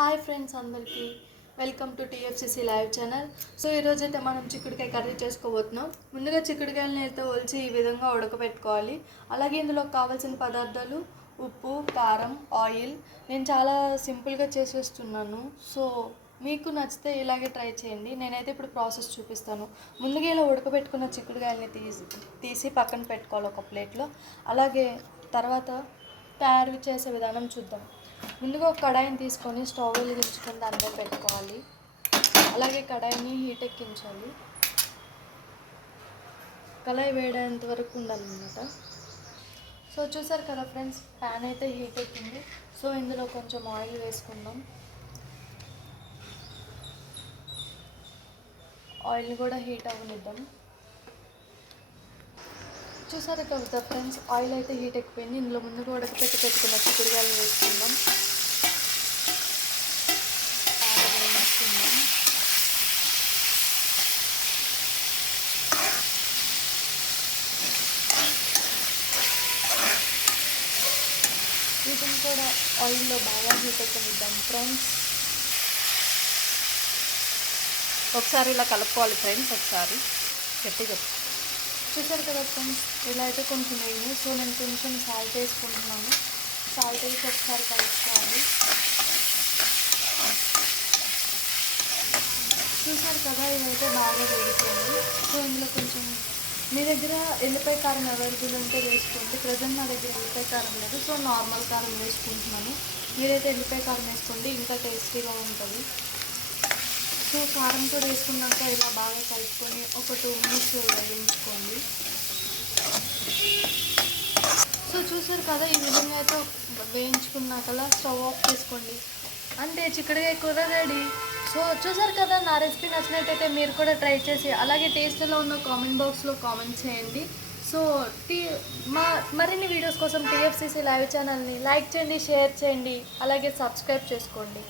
Hi friends అందరికీ welcome to TFCC live channel. So ఈరోజు అయితే మనం చిక్కుడుకాయ కర్రీ చేసుకోబోతున్నాం. ముందుగా చిక్కుడుకాయలని అయితే ఒలిచి ఈ విధంగా ఉడకబెట్టుకోవాలి. అలాగే ఇందులో కావాల్సిన పదార్థాలు ఉప్పు, కారం, ఆయిల్. నేను చాలా సింపుల్గా చేసేస్తున్నాను. సో మీకు నచ్చితే ఇలాగే ట్రై చేయండి. నేనైతే ఇప్పుడు ప్రాసెస్ చూపిస్తాను. ముందుగా ఇలా ఉడకబెట్టుకున్న చిక్కుడుకాయలని తీసి పక్కన పెట్టుకోవాలి ఒక ప్లేట్లో. అలాగే తర్వాత తయారు చేసే విధానం చూద్దాం. ముందుగా ఒక కడాయిని తీసుకొని స్టవ్ వెలిగించుకొని దాని మీద పెట్టుకోవాలి. అలాగే కడాయిని హీట్ ఎక్కించాలి. కడాయి వేడేంత వరకు ఉండాలన్నమాట. సో చూసారు కదా ఫ్రెండ్స్, ప్యాన్ అయితే హీట్ ఎక్కింది. సో ఇందులో కొంచెం ఆయిల్ వేసుకుందాం. ఆయిల్ని కూడా హీట్ అవ్వనిద్దాం. చూసారు కదా ఫ్రెండ్స్, ఆయిల్ అయితే హీట్ ఎక్కిపోయింది. ఇందులో ముందుగా పెట్టుకున్న చిక్కుడుకాయలు వేసుకుందాం. వీటిని కూడా ఆయిల్లో బాగా హీట్ ఎక్కనిద్దాం ఫ్రెండ్స్. ఒకసారి ఇలా కలుపుకోవాలి ఫ్రెండ్స్. ఒకసారి గట్టిగా చూసారు కదా ఫ్రెండ్స్, ఇలా అయితే కొంచెం వేయండి. సో నేను కొంచెం సాల్ట్ వేసుకుంటున్నాను. సాల్ట్ వేసి ఒకసారి కలుపుకోవాలి. చూసారు కదా, ఇదైతే బాగా వేడిపోయింది. సో ఇందులో కొంచెం మీ దగ్గర ఎల్లిపాయ కారం అవైలబుల్ ఉంటే వేసుకోండి. ప్రజెంట్ నా దగ్గర ఎల్లిపాయ కారం లేదు, సో నార్మల్ కారం వేసుకుంటున్నాను. మీరైతే ఎల్లిపాయ కారం వేసుకోండి, ఇంకా టేస్టీగా ఉంటుంది. సో కారం కూడా వేసుకున్నాక ఇలా బాగా కలుపుకొని ఒక 2 మినిట్స్ వేయించుకోండి. సో చూసారు కదా, ఈ విధంగా అయితే వేయించుకున్నాకలా స్టవ్ ఆఫ్ చేసుకోండి. అంటే చిక్కుడుకాయ కూర రెడీ. సో చూసారు కదా, నా రెసిపీ నచ్చినట్టయితే మీరు కూడా ట్రై చేసి అలాగే టేస్ట్లో ఉన్న కామెంట్ బాక్స్లో కామెంట్ చేయండి. సో మరిన్ని వీడియోస్ కోసం టీఎఫ్సిసి లైవ్ ఛానల్ని లైక్ చేయండి, షేర్ చేయండి, అలాగే సబ్స్క్రైబ్ చేసుకోండి.